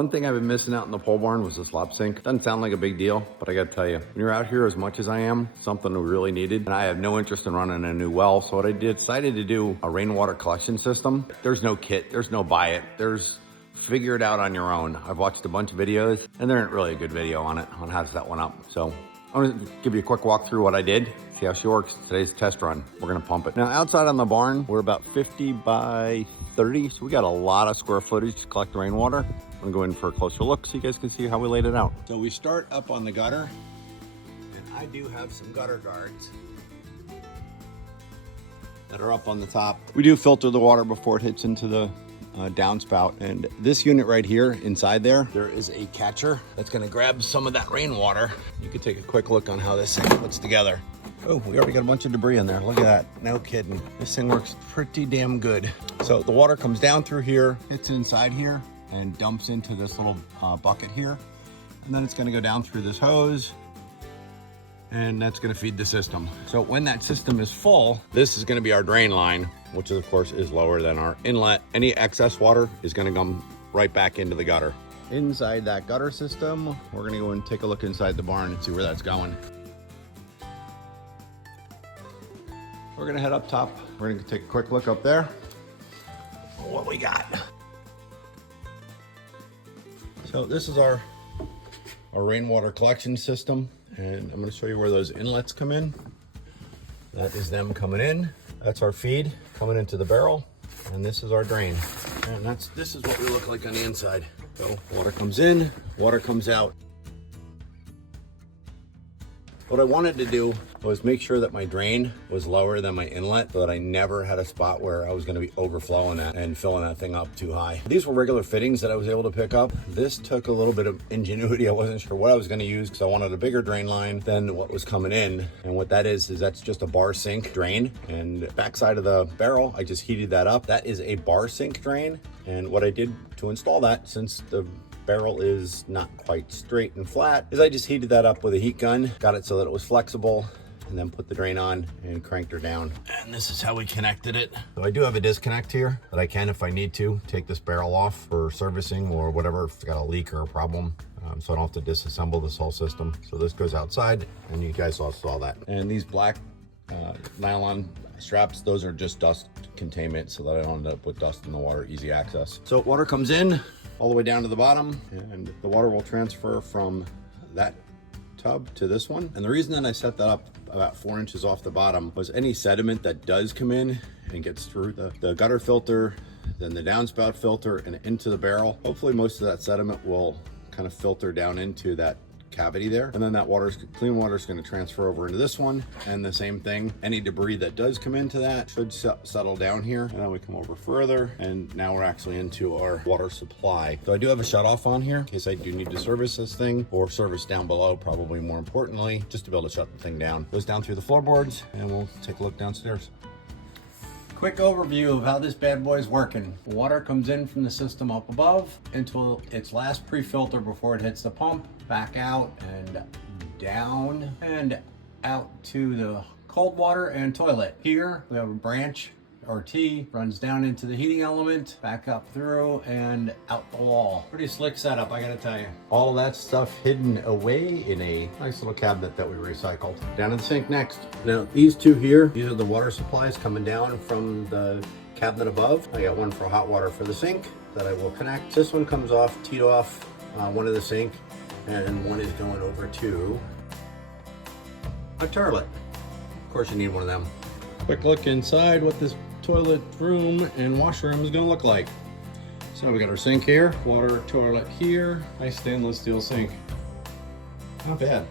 One thing I've been missing out in the pole barn was this lop sink. Doesn't sound like a big deal, but I gotta tell you, when you're out here as much as I am, something we really needed. And I have no interest in running a new well, so what I decided to do a rainwater collection system. There's no kit, there's no buy it, there's figure it out on your own. I've watched a bunch of videos, and there ain't really a good video on it, on how to set one up. So I'm gonna give you a quick walk through what I did, see how she works. Today's test run. We're gonna pump it. Now outside on the barn, we're about 50 by 30, so we got a lot of square footage to collect rainwater. I'm gonna go in for a closer look so you guys can see how we laid it out. So we start up on the gutter, and I do have some gutter guards that are up on the top. We do filter the water before it hits into the downspout, and this unit right here inside there is a catcher that's going to grab some of that rainwater. You can take a quick look on how this thing puts together. Oh, we already got a bunch of debris in there. Look at that. No kidding. This thing works pretty damn good. So the water comes down through here, hits inside here, and dumps into this little bucket here, and then it's going to go down through this hose, and that's going to feed the system. So when that system is full, this is going to be our drain line, which of course is lower than our inlet. Any excess water is going to come right back into the gutter. Inside that gutter system, we're going to go and take a look inside the barn and see where that's going. We're going to head up top. We're going to take a quick look up there. What we got. So this is our rainwater collection system. And I'm going to show you where those inlets come in. That is them coming in. That's our feed coming into the barrel. And this is our drain. And this is what we look like on the inside. So water comes in, water comes out. What I wanted to do was make sure that my drain was lower than my inlet so that I never had a spot where I was going to be overflowing that and filling that thing up too high. These were regular fittings that I was able to pick up. This took a little bit of ingenuity. I wasn't sure what I was going to use because I wanted a bigger drain line than what was coming in. And what that is that's just a bar sink drain. And backside of the barrel, I just heated that up. That is a bar sink drain. And what I did to install that, since the barrel is not quite straight and flat, is I just heated that up with a heat gun, got it so that it was flexible, and then put the drain on and cranked her down. And this is how we connected it. So I do have a disconnect here that I can, if I need to, take this barrel off for servicing or whatever, if it's got a leak or a problem. So I don't have to disassemble this whole system. So this goes outside, and you guys all saw that. And these black nylon straps, those are just dust containment so that I don't end up with dust in the water, easy access. So water comes in all the way down to the bottom, and the water will transfer from that tub to this one. And the reason that I set that up about 4 inches off the bottom was any sediment that does come in and gets through the gutter filter, then the downspout filter, and into the barrel. Hopefully most of that sediment will kind of filter down into that cavity there, and then that clean water is going to transfer over into this one, and the same thing, any debris that does come into that should settle down here. And then we come over further, and now we're actually into our water supply. So I do have a shut off on here in case I do need to service this thing, or service down below, probably more importantly, just to be able to shut the thing down. Goes down through the floorboards, and we'll take a look downstairs. Quick overview of how this bad boy is working. Water comes in from the system up above into its last pre-filter before it hits the pump, back out and down and out to the cold water and toilet. Here we have a branch or T, runs down into the heating element, back up through and out the wall. Pretty slick setup, I gotta tell you. All of that stuff hidden away in a nice little cabinet that we recycled. Down to the sink next. Now these two here, these are the water supplies coming down from the cabinet above. I got one for hot water for the sink that I will connect. This one comes off, teed off one of the sink, and one is going over to a toilet. Of course you need one of them. Quick look inside what this toilet room and washroom is going to look like. So we got our sink here, water toilet here, nice stainless steel sink. Not bad.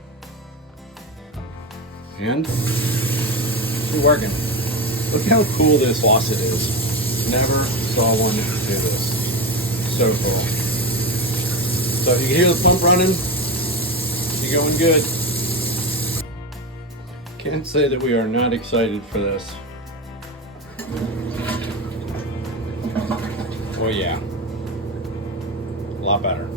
And we're working. Look how cool this faucet is. Never saw one do this. So cool. So you can hear the pump running. It's going good. Can't say that we are not excited for this. Oh yeah, a lot better.